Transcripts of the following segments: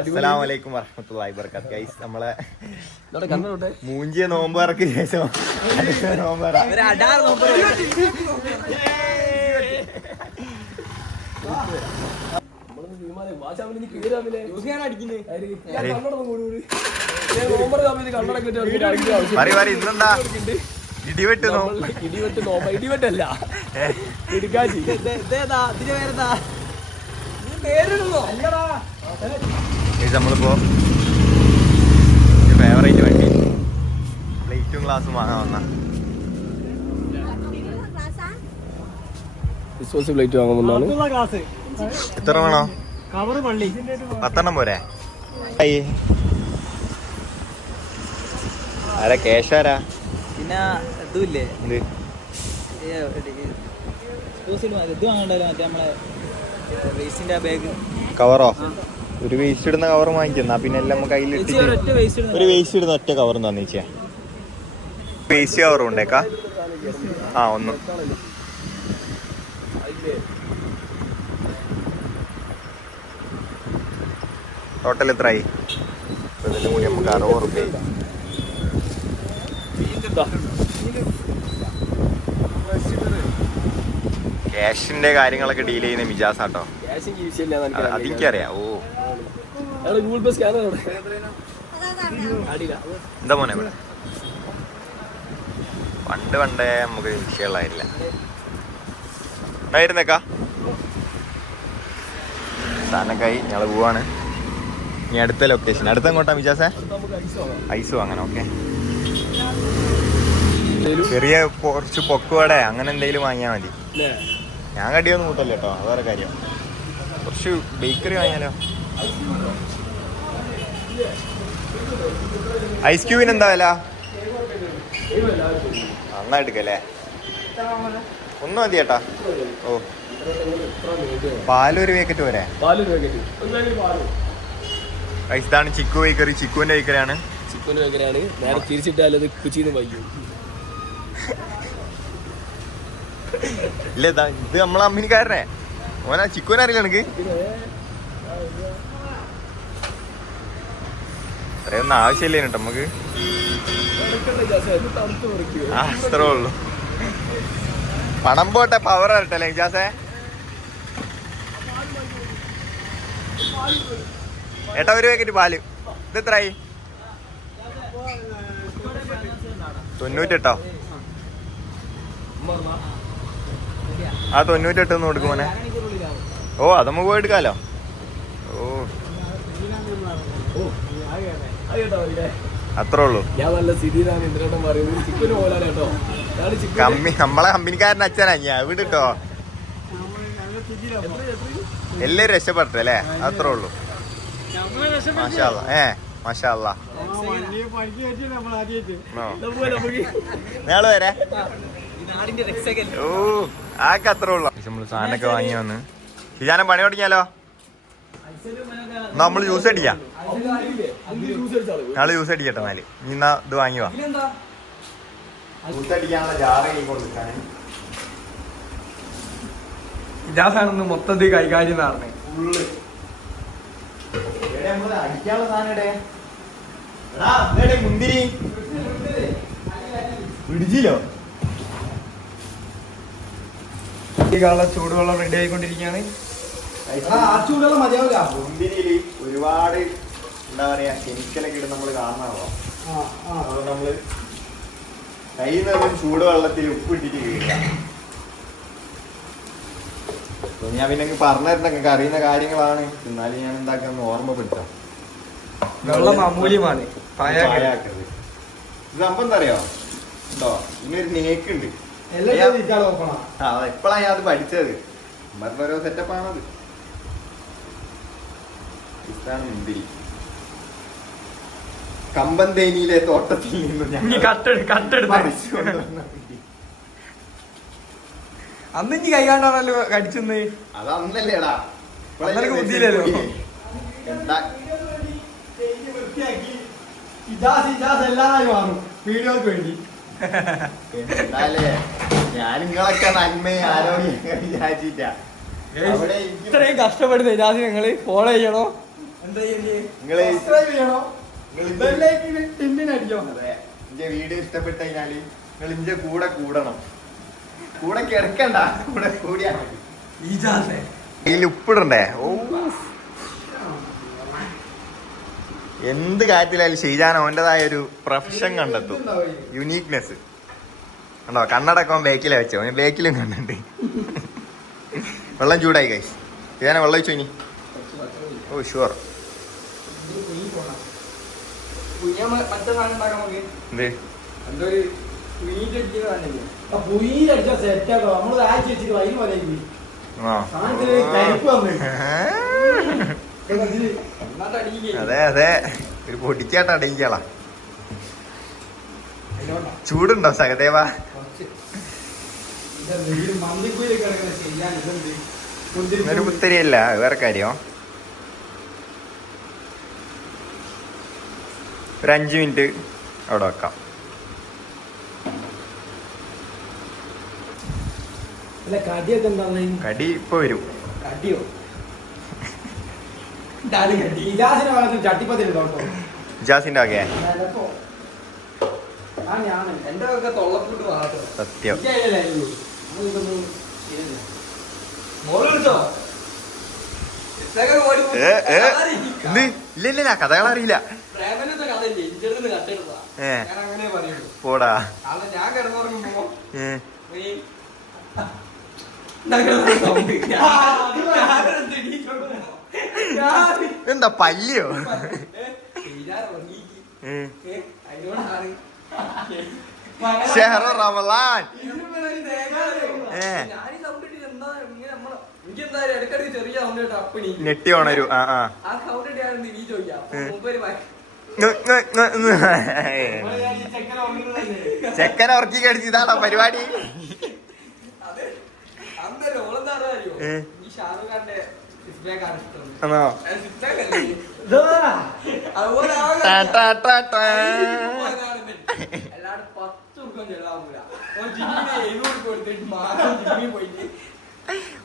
അസ്സലാമലൈക്കും വറഹ്മത്തുള്ളാഹി വബറകാതുഹു. ഗയ്സ് നമ്മളെ മൂഞ്ചിയ നോമ്പുറക്ക് ശേഷം ഇന്നെന്താ ഇടിവെട്ട് ഇടിവെട്ടല്ല നമ്മളിപ്പോ ഫേവറേറ്റ് വണ്ടി പ്ലേറ്റും ഗ്ലാസും വാങ്ങാൻ വന്ന പ്ലേറ്റ് വാങ്ങുന്നതാണ്. എത്ര വേണോ? 10 പോരെ? ആരാ കേശാരാ? പിന്നെ ഇതുമില്ലേ എന്ത് കവറോ? ഒരു വേസ്റ്റ് ഇടുന്ന കവർ വാങ്ങിക്കുന്ന പിന്നെ എല്ലാം കയ്യിലിട്ട് ഒരു വേസ്റ്റ് ഇടുന്ന ഒറ്റ കവറും തന്നേച്ചാ. വേസ്റ്റ് കവറും ഉണ്ടേക്കാ? ആ ഒന്ന്. ടോട്ടൽ എത്രയായി? ഇതിന്റെ കൂടി നമുക്ക് 60 റുപ്യ. ക്യാഷിന്റെ കാര്യങ്ങളൊക്കെ ഡീൽ ചെയ്യുന്ന മിജാസ് ആട്ടോ. അതെനിക്കറിയാം. ഓ എന്താ മോനെ ഇവിടെ പണ്ടേ നമുക്ക് വിഷയമുള്ളായില്ല. എന്നായിരുന്നേക്കാ സാധനക്കായി ഞങ്ങള് പോവാണ്. ഇനി അടുത്ത ലൊക്കേഷൻ അടുത്ത എങ്ങോട്ടാ മിജാസേ? ഐസും അങ്ങനെ. ഓക്കെ, ചെറിയ കുറച്ച് പൊക്കുവട അങ്ങനെ എന്തെങ്കിലും വാങ്ങിയാൽ മതി. ഞാൻ കടിയൊന്നും കൂട്ടല്ലോ കേട്ടോ, അത് വേറെ കാര്യം. കുറച്ച് ബേക്കറി വാങ്ങിയാലോ? ഐസ് ക്യൂബിന് എന്താ വില? നന്നായിട്ടെടുക്കല്ലേ? ഒന്നും മതി ചേട്ടാ. ഓ പാലൊരു പാക്കറ്റ് പോരെ? ഇതാണ് ചിക്കു ബേക്കറി. ചിക്കുവിന്റെ ബേക്കറിയാണ്. നേരെ തിരിച്ചിട്ടാലത് കുച്ചിന്ന് വൈകും. ഇല്ല ഇത് നമ്മളെ അമ്മിനിക്കാരനെ ഓനാ. ചിക്കുവിനെ അറിയില്ല എനിക്ക്? അത്രയൊന്നും ആവശ്യമില്ല കേട്ടോ നമുക്ക്. അത്രേ ഉള്ളു. പണം പോട്ടെ, പവർ വരട്ടല്ലേ ജാസേ? ഏട്ടാ ഒരു പാക്കറ്റ് പാല് ഇത് എത്രയായി? 98. ആ 98 ഒന്ന് കൊടുക്കുമോനെ. ഓ അത് നമുക്ക് പോയി എടുക്കാലോ. ഓ അത്രേ ഉള്ളൂ. നമ്മളെ കമ്പനിക്കാരൻ അച്ഛനാ ഞാൻ വിട്ടോ. എല്ലാരും രക്ഷപ്പെട്ടെ അല്ലേ? അത്രേ ഉള്ളൂ. മാഷാ അല്ലാ. മാഷാ അല്ലാ. ഞങ്ങള് വരെ. ഓ ആക്കെ അത്രേ ഉള്ളു. നമ്മള് സാധനമൊക്കെ വാങ്ങി വന്ന് ഷിജാനം പണി തുടങ്ങിയാലോ? നമ്മള് ജ്യൂസ് അടിക്കാം. ഞങ്ങള് ജ്യൂസ് അടിക്കട്ടെ എന്നാല്. ഇനി എന്നാ ഇത് വാങ്ങി വാ. ജ്യൂസ് അടിക്കാനുള്ള ജാറ് കൊടുക്കാൻ ഇജാസാണ് മൊത്തത്തിൽ കൈകാര്യം നടന്നേ. അടിക്കാനുള്ള സാധനം മുന്തിരി പിടിച്ചില്ലോ. ചൂടുവെള്ളം റെഡി ആയിക്കൊണ്ടിരിക്കുകയാണ്. മുന്തിരിയില് ഒരുപാട് എന്താ പറയാ കെമിക്കലൊക്കെ ഇട്ട് നമ്മള് കാണാമോ? അതുകൊണ്ട് നമ്മള് കഴിയുന്നതും ചൂടുവെള്ളത്തിൽ ഉപ്പിട്ടിട്ട് വീഴുക. ഞാൻ പിന്നെ പറഞ്ഞു തരുന്നൊക്കെ അറിയുന്ന കാര്യങ്ങളാണ്. എന്നാലും ഞാൻ എന്താക്കാന്ന് ഓർമ്മപ്പെടുത്താം. വെള്ളം അമൂല്യമാണ്. ഇത് സംഭവം എന്താ അറിയോ? ഉണ്ടോ ഇങ്ങനൊരു നേക്ക് ഉണ്ട്. ഇപ്പഴാണ് ഞാൻ അത് പഠിച്ചത്. മറ്റേ ഓരോ സെറ്റപ്പാണത്. ഇതാണ് മുന്തിരി. കമ്പന്തേനിയിലെ തോട്ടത്തിൽ നിന്ന് അന്ന് ഇനി കൈകാണ്ടാണല്ലോ കടിച്ചെന്ന്. അത് അന്നല്ലേടാ, ബുദ്ധിയില്ലല്ലോ. വീഡിയോക്ക് വേണ്ടി ഞാൻ നിങ്ങളൊക്കെ നന്മയും ആരോഗ്യം വിചാരിച്ചിട്ടാ. ഇത്രയും കഷ്ടപ്പെടുന്ന ഇജാസ് ഞങ്ങള് ഫോളോ ചെയ്യണോ എന്താ വീഡിയോ ഇഷ്ടപ്പെട്ടു കഴിഞ്ഞാല് നിങ്ങൾ ഇന്റെ കൂടെ കൂടണം, കൂടെ കിടക്കണ്ട, കൂടെ കൂടിയാ മതി. ഇതിൽ ഉപ്പിടണ്ടേ? ഓ, എന്ത് കാര്യത്തിലായാലും ഷെയ്ജാൻ അവൻ്റെതായ ഒരു പ്രൊഫഷൻ കണ്ടെത്തും, യുണീക്നെസ് ഉണ്ടോ. കണ്ണടക്കം ബേക്കിലാ വെച്ചോ, ബേക്കിലും കണ്ടുണ്ട്. വെള്ളം ചൂടായി കൈ ഷെയ്ജാനെ വെള്ളം വെച്ചോ ഇനി. Oh sure. എന്ത് അതെ അതെ, ഒരു പൊടിക്കാട്ട് അടയിക്കാളാ. ചൂടുണ്ടോ സഹദേവ? ഒരു പുത്തരിയല്ല, വേറെ കാര്യം. ഒരു 5 മിനിറ്റ് അവിടെ വെക്കാം. കടി ഇപ്പൊ വരും. ഇജാസിന്റെ ആകെ സത്യം. എന്ത്? ഇല്ല കഥകളറിയില്ല. പോടാ. എന്താ പല്ലിയോ? ഷെഹറോ റമളാൻ. നെട്ടി ഓണരു. ചെക്കനെ ഉറക്കി കടിച്ച് ഇതാണോ പരിപാടി?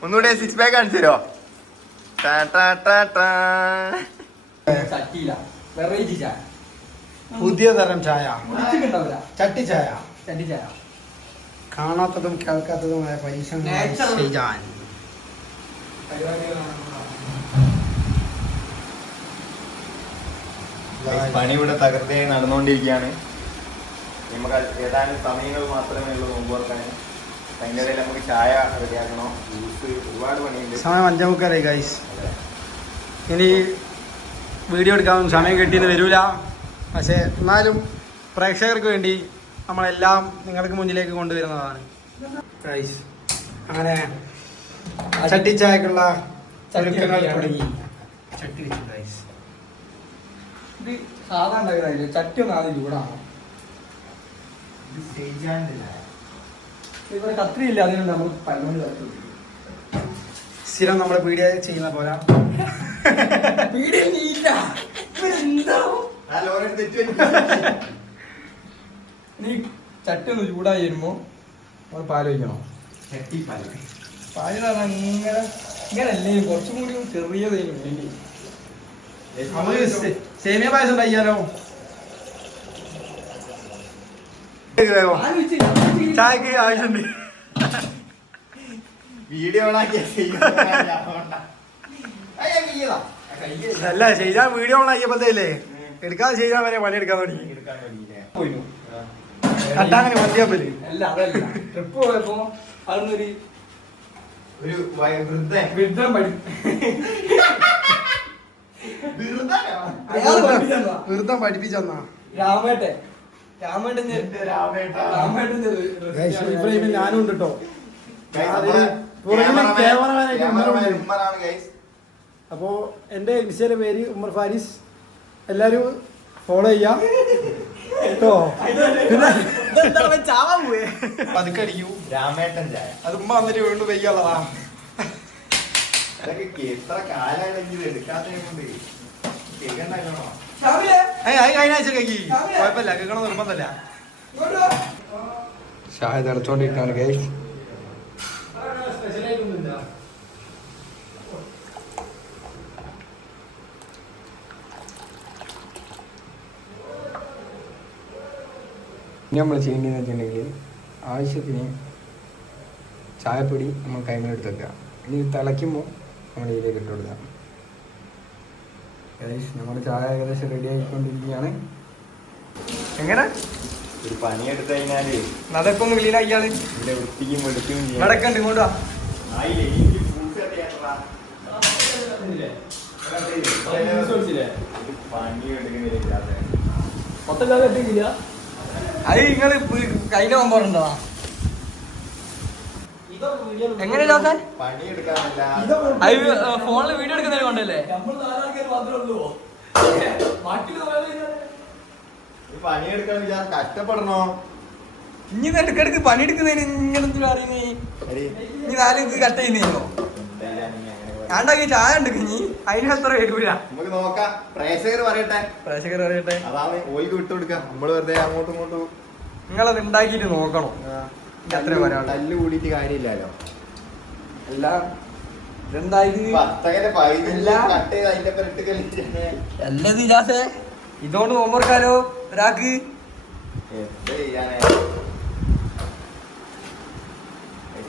ഒന്നുകൂടെ 6 പാക്ക് കാണിച്ചു തരോ? പുതിയ തരം ചായ, ചട്ടി ചായ, കാണാത്തതും കേൾക്കാത്തതുമായ പരീക്ഷണങ്ങൾ ഷെയ്ജാൻ. പണി ഇവിടെ തകർച്ചയായി നടന്നുകൊണ്ടിരിക്കുകയാണ്. നമുക്ക് ഏതാനും സമയങ്ങൾ മാത്രമേ ഉള്ളൂ നോമ്പ് തുറക്കാൻ. അതിൻ്റെ ഇടയിൽ നമുക്ക് ചായ റെഡിയാക്കണോ, ജ്യൂസ്, ഒരുപാട് പണിയുണ്ട്. സമയം 5:30 ഗൈസ്. ഇനി വീഡിയോ എടുക്കാൻ സമയം കിട്ടിയെന്ന് വരൂല, പക്ഷേ എന്നാലും പ്രേക്ഷകർക്ക് വേണ്ടി നമ്മളെല്ലാം നിങ്ങൾക്ക് മുന്നിലേക്ക് കൊണ്ടുവരുന്നതാണ് ഗൈസ്. അങ്ങനെ ചട്ടി ചായക്കുള്ള ഒരുക്കങ്ങൾ തുടങ്ങി. ചട്ടി വെച്ചു ഗൈസ്. ഇത് സാധാരണ ചട്ടി ഒന്നും ആദ്യം ചൂടാണോ? ഇവിടെ കത്രിയില്ല, അതിനുണ്ട് നമ്മൾ പരമോട് കത്തി. സ്ഥിരം നമ്മളെ പീഡിയ ചെയ്യുന്ന പോലെ നീ ചട്ടി ഒന്ന് ചൂടായി വരുമ്പോ നമ്മൾ പാല് വയ്ക്കണോ? പാല് പറഞ്ഞാൽ ഇങ്ങനല്ലേ, കുറച്ചും കൂടി ചെറിയതേനും വേണ്ടി. നമുക്ക് സേമിയ പായസം ഉണ്ടാക്കിയാലോ? ചായക്ക് ആവശ്യമുണ്ട്. വീഡിയോ അല്ല, ചെയ്താൽ വീഡിയോ ഓണാക്കിയപ്പോഴത്തേല്ലേ എടുക്കാതെ ചെയ്താൽ വരെ പണിയെടുക്കാൻ തുടങ്ങി. കട്ടാങ്ങനെ മതിയാപ്പല്. അല്ല അതല്ല, ട്രിപ്പ് പോയപ്പോ അതൊന്നൊരു വൃദ്ധം വൃദ്ധം പഠിപ്പിച്ചെന്നാ രാമേട്ടൻ ഇബ്രാഹിമിൽ ഞാനും ഉണ്ട് കേട്ടോ. അപ്പോ എന്റെ ഇൻസ്റ്റയിലെ പേര് ഉമ്മർ ഫാരിസ്, എല്ലാരും ഫോളോ ചെയ്യാം കേട്ടോ. പതുക്കടിക്കൂ രാമേട്ടൻ ചായ. അത് ഉമ്മ വന്നിട്ട് വീണ്ടും പെയ്യുള്ളതാ. അതൊക്കെ എത്ര കാലാണെങ്കിലും എടുക്കാത്തതിനെ കൊണ്ട് കേൾക്കണ്ടോ? കഴിഞ്ഞാഴ്ച കഴിക്കി കുഴപ്പമില്ല, കേൾക്കണം നിർബന്ധമല്ല. ചായ തിളച്ചോണ്ടിരിക്കാണ് ഗൈസ്. ഇനി നമ്മൾ ചെയ്യേണ്ടതെന്ന് വെച്ചിട്ടുണ്ടെങ്കിൽ ആവശ്യത്തിന് ചായപ്പൊടി നമ്മൾ കൈമേലെടുത്ത് വെക്കുക. ഇനി തിളയ്ക്കുമ്പോൾ നമ്മൾ ഇതിലേക്ക് ഇട്ട് കൊടുക്കുക. നമ്മുടെ ചായ ഏകദേശം റെഡി ആയിക്കൊണ്ടിരിക്കുകയാണ്. എങ്ങനെ ഒരു പണിയെടുത്ത് കഴിഞ്ഞാല് അതൊക്കെ ഒന്ന് ക്ലീൻ ആക്കിയാൽ ഇവിടെ വൃത്തിക്കും വെളുക്കുകയും ചെയ്യാം. വടക്കണ്ട് ഇങ്ങോട്ടാ ആയില്ലേ, എനിക്ക് fruits അറിയാത്തതാ. ഇത് പണിയെടുക്കുന്നില്ല. അത് നിങ്ങള് കയ്യില് പോകുമ്പോണ്ടോ എങ്ങനെ ചോക്കാൻ പണിയെടുക്കാനല്ല. അത് ഫോണില് വീഡിയോ എടുക്കുന്നതിന് കൊണ്ടല്ലേ പണിയെടുക്കാൻ വിചാരം കഷ്ടപ്പെടണോ? ഇനി ഇടക്കിടക്ക് പണിയെടുക്കുന്നതിന് ഇങ്ങനെ അറിയുന്നേ ഇനി നാല് ഇത് കട്ട് ചെയ്യുന്നോ ഞാണ്ടാക്കി ചായ ഉണ്ട് ഇനി അതിന് അത്ര വരൂല. നമുക്ക് നോക്കാം, പ്രേക്ഷകർ പറയട്ടെ. പ്രേക്ഷകർ പറയട്ടെ. അതാണ് ഓയിക്ക് വിട്ടു കൊടുക്കാം. നമ്മള് വെറുതെ അങ്ങോട്ടും ഇങ്ങോട്ടും നിങ്ങളത് ഉണ്ടാക്കിട്ട് നോക്കണം. അത്ര പറയാം, തല്ല് കൂടിയിട്ട് കാര്യമില്ലല്ലോ. അല്ല ഇതെന്തായത് കട്ട് ചെയ്ത് അതിന്റെ പെരട്ട് കളിച്ചിട്ട് അല്ലത് ഇജാസേ ഇതോണ്ട് നോമ്പറക്കാലോ ഒരാൾക്ക്. എന്ത് ചെയ്യാനേ,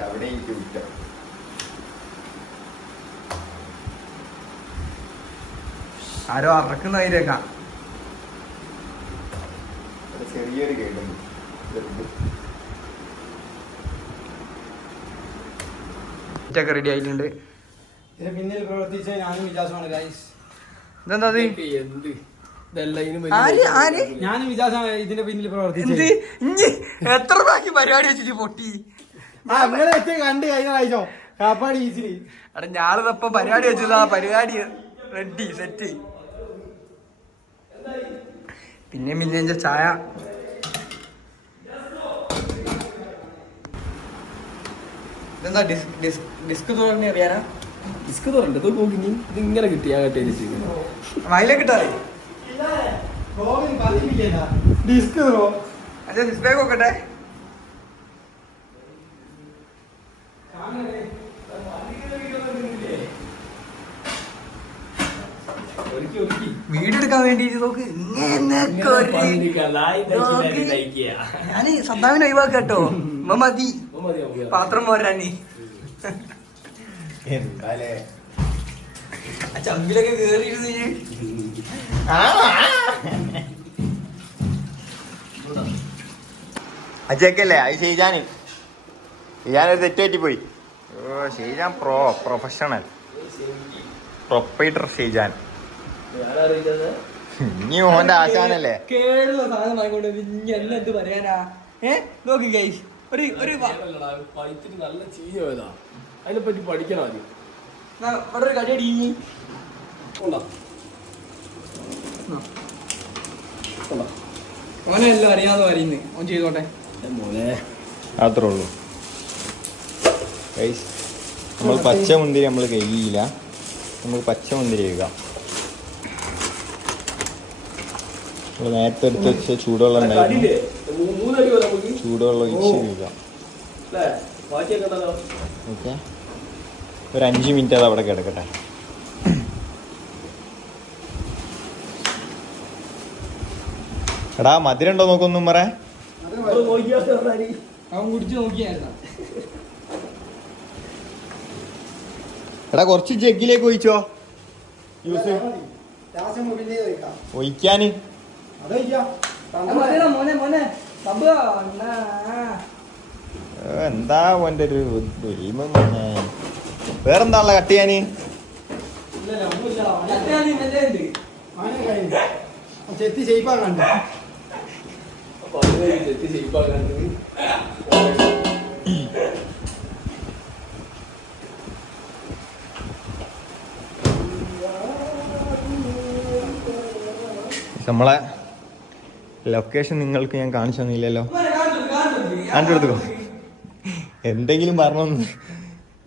അവിടെ എനിക്ക് വിട്ടു. ആരോ അറക്കുന്നതിലേക്കാ ചെറിയൊരു കേടുണ്ട്. റെഡി ആയിട്ടുണ്ട്. ഇതിന് പിന്നിൽ പ്രവർത്തിച്ച ഞാനും വിജാസമാണ് ഗൈസ്. ഇതെന്താ ഞാനും വിജാസമാണ് ഇതിന്റെ പിന്നിൽ പ്രവർത്തിച്ചത്. എത്ര ബാക്കി പരിപാടി വെച്ചിട്ട് പൊട്ടി അങ്ങനെ വെച്ച് കണ്ട് കഴിഞ്ഞ ആഴ്ച കാപ്പാട് ഈസിലി. അവിടെ ഞാളിതപ്പം പരിപാടി വെച്ചതാ. പരിപാടി റെഡി സെറ്റ്. പിന്നെ മില്ലിയഞ്ച ചായ. ഇതെന്താ ഡിസ്ക് തുറന്ന് അറിയാനാ? ഡിസ്ക് തുറണ്ട് നോക്കി നീ ഇതിങ്ങനെ കിട്ടിയാ കട്ടെ വയലേ കിട്ടാതെ ഡിസ്ക് അച്ഛാ ഡിസ്പ്ലേ നോക്കട്ടെ. വീഡിയോ എടുക്കാൻ വേണ്ടിട്ട് നോക്ക്. ഞാന് സദ്ദാമിനെ ഒഴിവാക്കി കേട്ടോ. മതി പാത്രം പോരാനി. എന്താലേ ചങ്കിലൊക്കെ കേറിയിരുന്നു. അച്ഛക്കല്ലേ അത് ഷെയ്ജാന്. ഷെയ്ജാനൊരു തെറ്റ് പറ്റിപ്പോയി. ഷെയ്ജാൻ പ്രൊഫഷണൽ പ്രൊപ്പറേറ്റർ ഷെയ്ജാൻ. ഇനി ഓന്റെ ആശാനല്ലേ. കേടുള്ള സാധനം വാങ്ങിക്കൊണ്ട് എല്ലാം എന്ത് പറയാനാ? നോക്കി ഗൈസ് ഒരു നല്ല ചീഞ്ഞ പോയതാ. അതിനെ പറ്റി പഠിക്കണം ആദ്യം. ഇവിടെ ഒരു കടി അടിങ്ങി ഓനെ എല്ലാം അറിയാന്ന് പറയുന്നത്. ഓൻ ചെയ്തോട്ടെ മോനെ. അത്രേ ഉള്ളൂ. നമ്മൾ പച്ച മുന്തിരി നമ്മൾ കഴിയില്ല. നമുക്ക് പച്ച മുന്തിരി കഴിക്കാം. നമ്മൾ നേരത്തെ എടുത്ത് വെച്ച ചൂടുവെള്ളം ഉണ്ടായിരുന്നു. ചൂടുവെള്ളം ഒഴിച്ച് കഴിക്കാം. ഓക്കെ, ഒരു 5 മിനിറ്റ് അത് അവിടെ കിടക്കട്ടെ. എടാ മധുരം ഉണ്ടോ നോക്കൊന്നും പറ. അവൻ കുടിച്ച് നോക്കിയായിരുന്ന. എടാ കുറച്ച് ജഗ്ഗിലേക്ക് ഒഴിച്ചോ. ജ്യൂസ് ഒഴിക്കാന് എന്താ ഓൻ്റെ ഒരു വേറെന്താണല്ലോ കട്ട് ചെയ്യാന്? ചെത്തി ഷെയ്പ്പാ കണ്ടു. നമ്മളെ ലൊക്കേഷൻ നിങ്ങൾക്ക് ഞാൻ കാണിച്ചു തന്നില്ലല്ലോ. കാണിച്ചെടുത്തോ. എന്തെങ്കിലും പറഞ്ഞൊന്ന്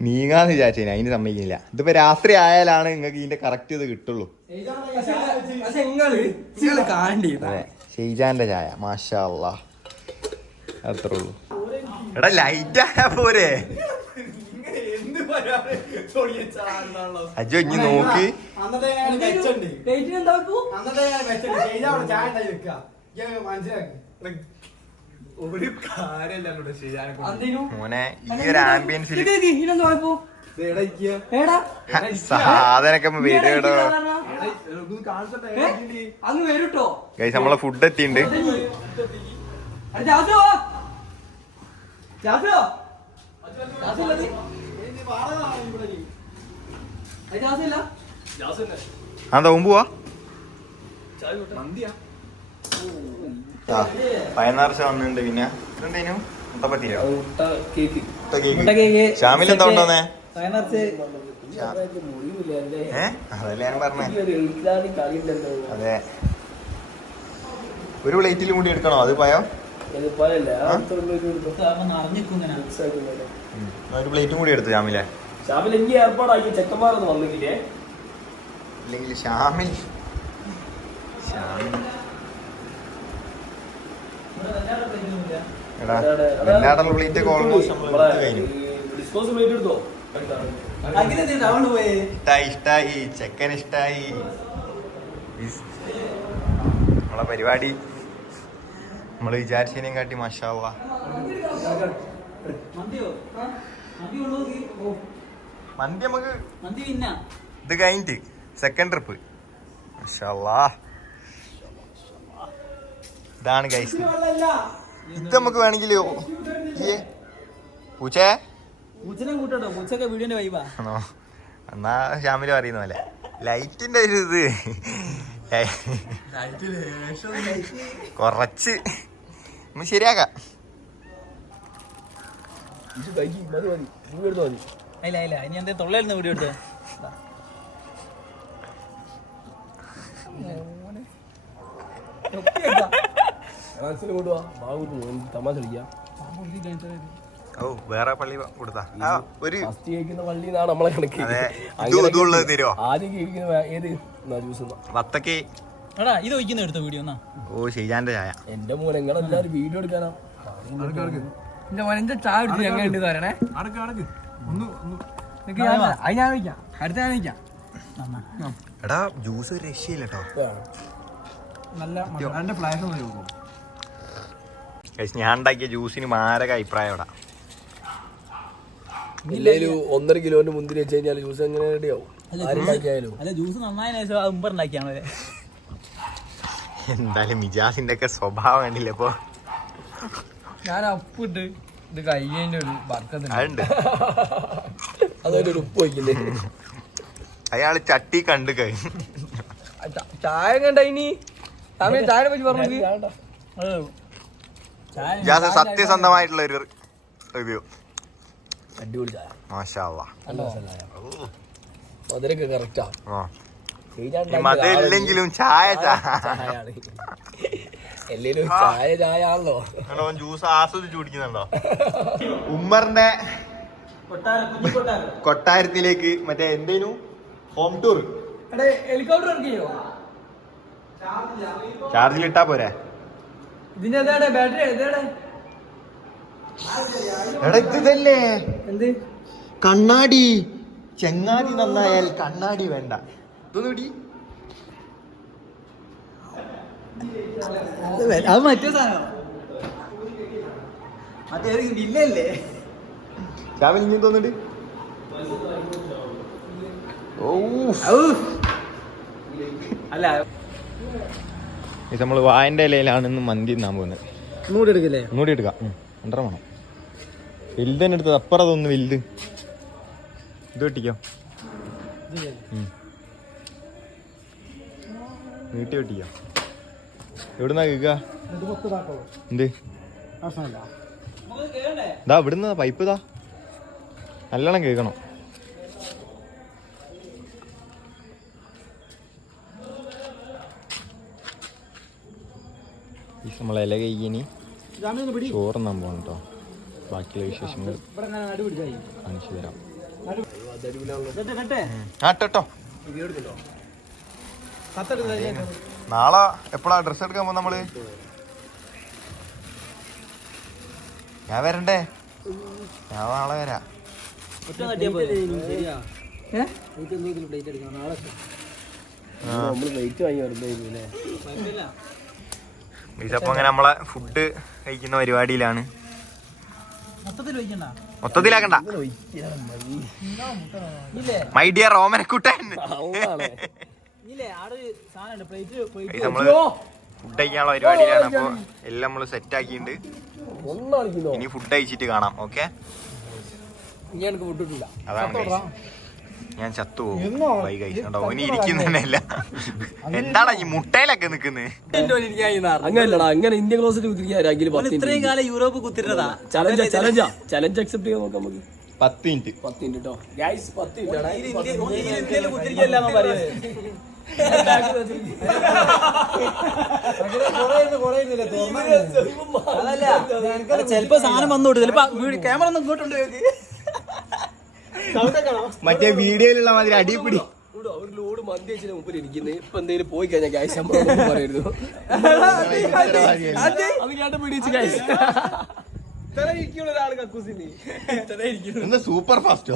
നീങ്ങാന്ന് വിചാരിച്ചേ അതിന് സമ്മതിക്കുന്നില്ല. ഇതിപ്പോ രാത്രി ആയാലാണ് നിങ്ങൾക്ക് ഇതിന്റെ കറക്റ്റ് ഇത് കിട്ടുള്ളൂ. അതെ, ഷെയ്ജാന്റെ ചായ മാഷാ അല്ലാ. അത്രേ ഉള്ളൂ. എടാ ലൈറ്റ് ആയാ പോരെ. അജോ ഇനി നോക്ക്. ഒരു കാര്യമല്ല ഇവിടെ ചെയ്യാൻ മോനെ ഈ ഒരു ആംബിയൻസിൽ ഏടാ സാധനൊക്കെ വീഡിയോ അങ്ങ് വരൂട്ടോ. ഗൈസ് നമ്മളെ ഫുഡ് എത്തിണ്ട്. അതെന്താ മുമ്പുവാ പയനാർച്ച വന്നിട്ടുണ്ട്. പിന്നെ എന്തേനു മുട്ടപ്പത്തിരോ ഷാമിൽ എന്താ കൊണ്ടുവന്നേ? അതല്ലേ ഞാൻ പറഞ്ഞേ. അതെ ഒരു പ്ലേറ്റിൽ കൂടി എടുക്കണോ? അത് പയോ ഒരു പ്ലേറ്റും കൂടി എടുത്തു ഷാമിലെ. ചെക്കന്മാരൊന്നും വന്നില്ലേ? ഇല്ലെങ്കിൽ ഷാമിൽ എടാ എല്ലാടുള്ള പ്ലേറ്റ് ഒക്കെ ഓൾമോസ്റ്റ് നമ്മൾ എടുത്തു കഴിഞ്ഞു. ഇഷ്ടായി ചെക്കൻ ഇഷ്ടായി. നമ്മളെ പരിപാടി നമ്മള് വിചാരിച്ചതിനേം കാട്ടി മാഷാ അല്ലാഹ്. മന്തി നമുക്ക് ഇത് കഴിഞ്ഞിട്ട് സെക്കൻഡ് ട്രിപ്പ് മാഷാ അല്ലാഹ്. ഇതാണ് ഗൈസ്. ഇത് നമുക്ക് വേണമെങ്കിൽ പൂച്ചേ ആണോ? എന്നാ ഷാമില് പറയുന്ന പോലെ ലൈറ്റിന്റെ ഒരു ഇത് കുറച്ച് ശരിയാക്കാം. തൊള്ളായിരുന്നു വീഡിയോ എടുത്തോ. തമാശ കളിക്കാം. ഓ വേറെ പള്ളി കൊടുത്താ ഒരു പള്ളിന്നാണ് നമ്മളെ കണക്ക്. ഇതുള്ളത് തരുമോ? ആദ്യം കേൾക്കുന്ന ഏത് ജ്യൂസ് വത്തക്ക് ഇത് ഒഴിക്കുന്ന എടുത്ത വീഡിയോ. ഓ ഷെയ്ജാന്റെ ചായ. എന്റെ മോനെ നിങ്ങളെല്ലാരും വീഡിയോ എടുക്കാനാ? എന്റെ ചായ എടുത്ത് ഞങ്ങൾ ഉണ്ട് തരണേ. അടുത്ത ഞാൻ വയ്ക്കാം. എടാ ജ്യൂസ് ഒരു രക്ഷയില്ല കേട്ടോ. നല്ല ഫ്ലാഷ് ഒന്ന് നോക്കും. ഞാൻ ഉണ്ടാക്കിയ ജ്യൂസിന് മാരക അഭിപ്രായം ഇവിടെ. ഇല്ലേലും 1.5 കിലോന്റെ മുന്തിരി വെച്ച് കഴിഞ്ഞാൽ ജ്യൂസ് എങ്ങനെ റെഡിയാവും? അല്ല ജ്യൂസ് നന്നായി എന്തായാലും മിജാസിന്റെ ഒക്കെ സ്വഭാവം കണ്ടില്ല ഇപ്പൊ. ഞാൻ അപ്പിട്ട് ഇത് കയ്യതിന്റെ ഒരു അതുണ്ട്. അതൊരു ഉപ്പ് വയ്ക്കില്ലേ? അയാള് ചട്ടി കണ്ടു കഴിഞ്ഞു. ചായ കണ്ടീ ചായനെ പറ്റി പറഞ്ഞു. സത്യസന്ധമായിട്ടുള്ള ഒരു റിവ്യൂ. അടിപൊളി ചായ മാഷാ അല്ലാഹ്. മധുരൊക്കെ കറക്റ്റാ. മധുരില്ലെങ്കിലും ചായ എല്ലേലും ചായ ചായ ആണല്ലോ. ജ്യൂസ് ആസ്വദിച്ച് കുടിക്കുന്നുണ്ടോ? ഉമ്മറിന്റെ കൊട്ടാരത്തിലേക്ക് മറ്റേ എന്തേനു ഹോം ടൂർ. ഹെലികോപ്റ്റർ വർക്ക് ചെയ്യോ? ചാർജിലിട്ടാ പോരെ? ഇതിന്റെ ബാറ്ററി എടാ ഇതല്ലേ എന്ത് കണ്ണാടി. ചെങ്ങാതി നന്നായാൽ കണ്ണാടി വേണ്ട. ഇതൊന്നും പിടി. അത് മറ്റേ സാധനം മറ്റേ ബില്ലല്ലേ? രാവിലെ ഇങ്ങനെ തോന്നിട്ട് അല്ല ഇത് നമ്മള് വായന്റെ ഇലയിലാണ് ഇന്ന് മന്തി തിന്നാൻ പോകുന്നത്. ഒന്നുകൂടി എടുക്കല്ലേ? ഒന്നുകൂടി എടുക്കാം. 2.5 വേണം. വലുത് തന്നെ എടുത്തത്. അപ്പുറത്തൊന്ന് വലുത് ഇത് വെട്ടിക്കോ. നീട്ടി വെട്ടിക്കോ. എവിടുന്നാ കേൾക്കുക? എന്ത് ഇതാ ഇവിടുന്ന് പൈപ്പ് ഇതാ നല്ലോണം കേൾക്കണം. നമ്മളെ ഇല കഴിക്കനി ചോറുന്നാൻ പോകണം കേട്ടോ. ബാക്കിയുള്ള വിശേഷങ്ങൾ കാണിച്ചു തരാം. കേട്ടോ നാളെ എപ്പോഴാ ഡ്രസ്സ് എടുക്കാൻ പോകും നമ്മള്? ഞാൻ വരണ്ടേ? ഞാൻ നാളെ വരാം. ഇതപ്പോ അങ്ങനെ നമ്മളെ ഫുഡ് കഴിക്കുന്ന പരിപാടിയിലാണ്. മൊത്തത്തിലാക്കണ്ട മൈ ഡിയർ ഓമനക്കുട്ടൻ. നമ്മള് ഫുഡ് കഴിക്കാനുള്ള പരിപാടിയിലാണ്. അപ്പൊ എല്ലാം നമ്മള് സെറ്റ് ആക്കിയിട്ടുണ്ട്. ഇനി ഫുഡ് കഴിച്ചിട്ട് കാണാം. ഓക്കെ, അതാണ് guys. ഞാൻ ചത്തുപോകും ബൈ ഗൈസ്. കണ്ടോ ഇനി ഇരിക്കുന്നതന്നെയല്ല. എന്താണ് ഈ മുട്ടയിലൊക്കെ നിക്കുന്നത്? അങ്ങനല്ലടാ, അങ്ങനെ ഇന്ത്യൻ ക്ലോസറ്റ് കുത്തിരിക്കാൻ ഇത്രയും കാലം യൂറോപ്പ് കുത്തിരുന്നതാ. ചലഞ്ച് അക്സെപ്റ്റ് ചെയ്യാൻ നോക്കാം നമുക്ക്. 10 മിനിറ്റ് 10 മിനിറ്റ് കേട്ടോ ഗൈസ്. 10 മിനിറ്റ് ഇന്ത്യയിൽ കുത്തിരിക്കല്ല പറയുന്നത്. ചെലപ്പോ സാധനം വന്നോട്ട്, ചിലപ്പോ ക്യാമറ ഒന്നും ഇങ്ങോട്ടുണ്ട്. മറ്റേ വീഡിയോയിലുള്ള മാതിരി അടിപിടി. ഒരു ലോഡ് മന്തി വെച്ചിട്ട് മുമ്പിൽ ഇരിക്കുന്നത്. ഇപ്പൊ എന്തെങ്കിലും പോയി കഴിഞ്ഞാൽ ഗൈസ് പറയരുത്. അത് കേട്ട് പിടിച്ച് ഗൈസ്. സൂപ്പർ ഫാസ്റ്റോ